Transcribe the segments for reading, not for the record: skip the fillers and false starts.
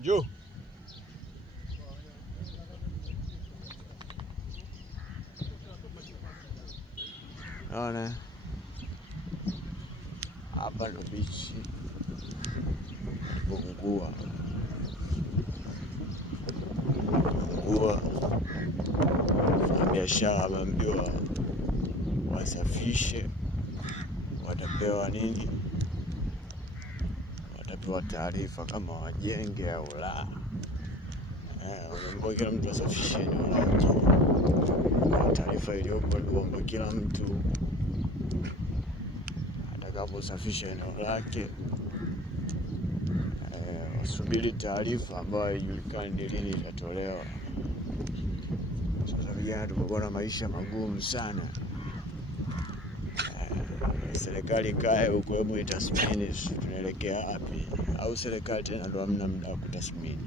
Njoo. Naona hapa ndo bichi Bungua. Biashara wameambiwa wasafishe, watapewa nini? Watapewa taarifa kama wajenge au la. Kila mtu asafishe eneo lake. Taarifa iliyopo kwamba kila mtu atakaposafisha eneo lake wasubiri taarifa ambayo haijulikani ni lini itatolewa. Sasa vijana tumekuwa na maisha magumu sana. Serikali kae huko, hebu itathmini tunaelekea wapi, au serikali tena ndo hamna muda wa kutathmini.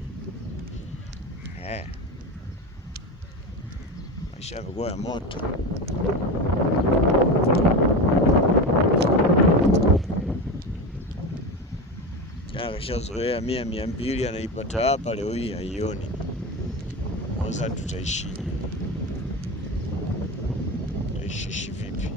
Maisha yamekuwa ya moto. Kashazoea 100-200 anaipata hapa, leo hii haioni. Kwanza tutaishi vipi?